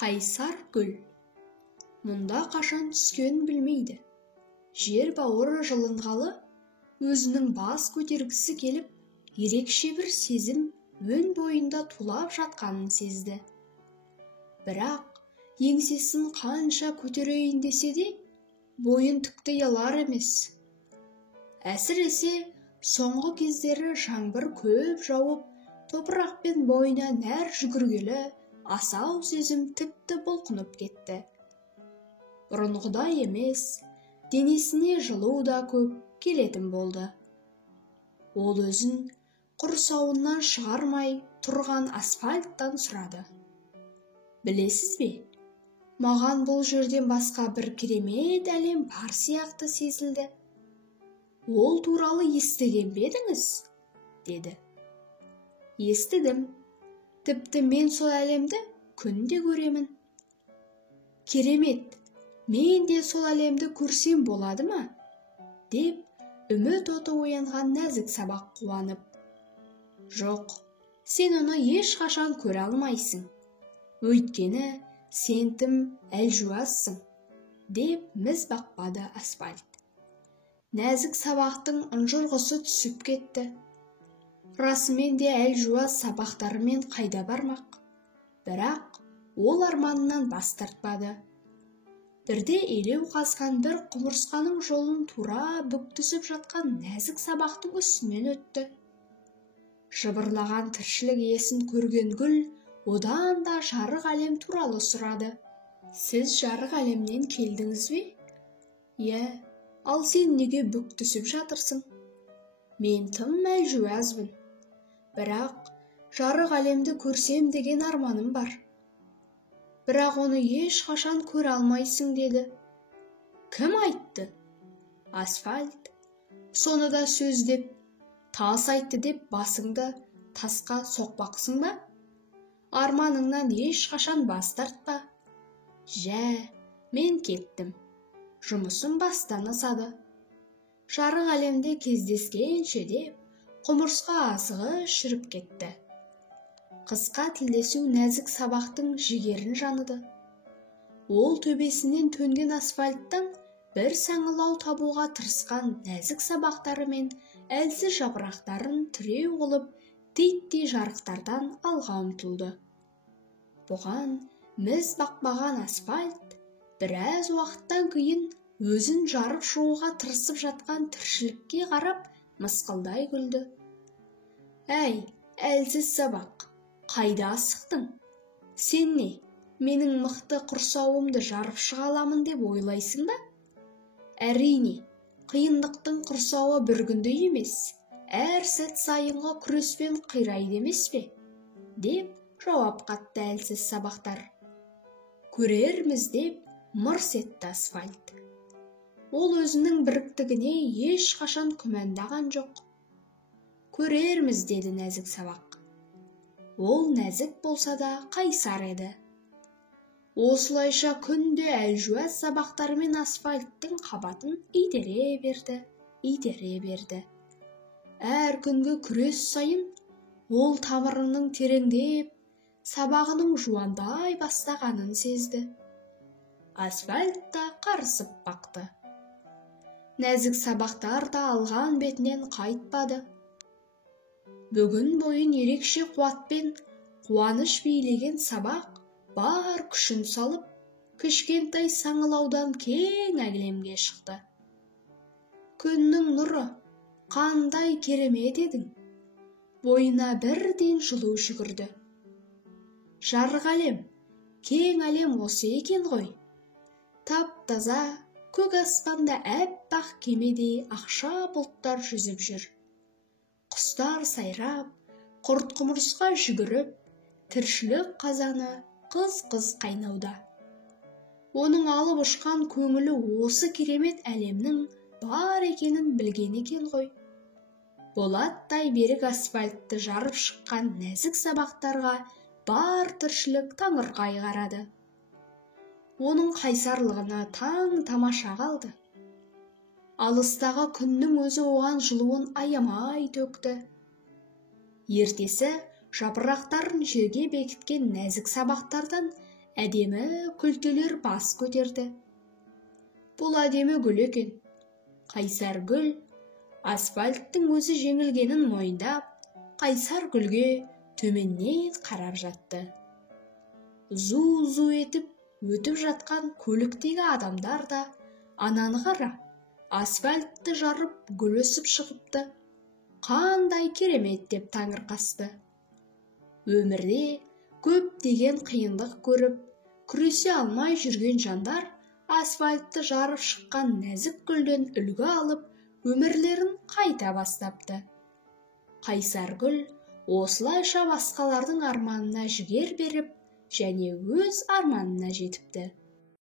Қайсар гүл. Мұнда қашан түскенін білмейді. Жер бауыры жылынғалы, өзінің бас көтергісі келіп, ерекше бір сезім өн бойында тулап жатқанын сезді. Бірақ еңсесін қанша көтерейін десе де, бойын тікті алар емес. Әсіресе соңғы кездері жаңбыр көп жауып, топырақпен бойына нәр жүгіргелі, асау сезім тіпті бұлқынып кетті. Бұрынғыдай емес, денесіне жылу да көп келетін болды. Ол өзін құрсауынан шығармай тұрған асфальттан сұрады. Білесіз бе, маған бұл жерден басқа бір керемет әлем бар сияқты сезілді. Ол туралы естіген бе едіңіз? Деді. Естідім. Тіпті мен сол әлемді күнде көремін. Керемет, мен де сол әлемді көрсем болады ма? Деп үміт оты оянған нәзік сабақ қуанып. Жоқ, сен оны ешқашан көре алмайсың. Өйткені сен тым әлжуазсың, деп міз бақпады асфальт. Нәзік сабақтың ынжырғысы түсіп кетті. Расымен де әлжуаз сабақтарымен қайда бармақ? Бірақ ол арманынан бас тартпады. Бірде елеу қазған бір құмырсқаның жолын тура бүктүсіп жатқан нәзік сабақтың үстінен өтті. Жыбырлаған тіршілік иесін көрген гүл одан да жарық әлем туралы сұрады. Сіз жарық әлемнен келдіңіз бе? Иә, ал сен неге бүктүсіп жатырсың? Мен тым әлжуазбын. Бірақ жарық әлемді көрсем деген арманым бар. Бірақ оны ешқашан көре алмайсың деді. Кім айтты? Асфальт. Соны да сөз деп, тас айтты деп басыңды тасқа соқпақсың ба? Арманыңнан ешқашан бас тартпа. Жә, мен кеттім. Жұмысым бастан асады. Жарық әлемде кездескенше деп, құмырсқа асығы шіріп кетті. Қысқа тілдесу нәзік сабақтың жігерін жаныды. Ол төбесінен төнген асфальттан бір саңылау табуға тырысқан нәзік сабақтары мен әлсіз жапырақтарын тіреу қылып, титтей жарықтардан алға ұмтылды. Бұған міз бақпаған асфальт біраз уақыттан кейін өзін жарып шығуға тырысып жатқан тіршілікке қарап мысқылдай күлді. Әй, әлсіз сабақ, қайда асықтың? Сен не, менің мықты құрсауымды жарып шыға аламын деп ойлайсың ба? Әрине, қиындықтың құрсауы бір күнде емес, әр сәт сайынғы күреспен қирайды емес пе? Деп жауап қатты әлсіз сабақтар. Көрерміз деп мырс етті асфальт. Ол өзінің біріктігіне ешқашан күмәндаған жоқ. Көрерміз деді нәзік сабақ. Ол нәзік болса да қайсар еді. Осылайша күнде әлжуаз сабақтар мен асфальттың қабатын итере берді. Әр күнгі күрес сайын ол тамырының тереңдеп, сабағының жуандай бастағанын сезді. Асфальт та қарысып бақты. Нәзік сабақтар да алған бетінен қайтпады. Бүгін бойын ерекше қуатпен қуаныш билеген сабақ бар күшін салып, кішкентай саңылаудан кең әлемге шықты. Күннің нұры, қандай керемет едің. Бойына бірден жылу жүгірді. Жарық әлем, кең әлем осы екен ғой. Тап-таза, көк аспанда әппақ кемедей ақша бұлттар жүзіп жүр. Құстар сайрап, құрт-құмырсқа жүгіріп, тіршілік қазаны қыз-қыз қайнауда. Оның алып ұшқан көңілі осы керемет әлемнің бар екенін білген екен ғой. Болаттай берік асфальтты жарып шыққан нәзік сабақтарға бар тіршілік таңырқай қарады. Оның қайсарлығына таң тамаша қалды. Алыстағы күннің өзі оған жылуын аямай төкті. Ертесі жапырақтарын жерге бекіткен нәзік сабақтардан әдемі күлтелер бас көтерді. Бұл әдемі гүл екен. Қайсар гүл асфальттың өзі жеңілгенін мойындап, қайсар гүлге төменнен қарап жатты. Зу-зу етіп өтіп жатқан көліктегі адамдар да ананы қара, асфальтты жарып гүл өсіп шығыпты. Қандай керемет деп таңырқасты. Өмірде көптеген қиындық көріп, күресе алмай жүрген жандар асфальтты жарып шыққан нәзік гүлден үлгі алып, өмірлерін қайта бастапты. Қайсар гүл осылайша басқалардың арманына жігер беріп, және өз арманына жетіпті.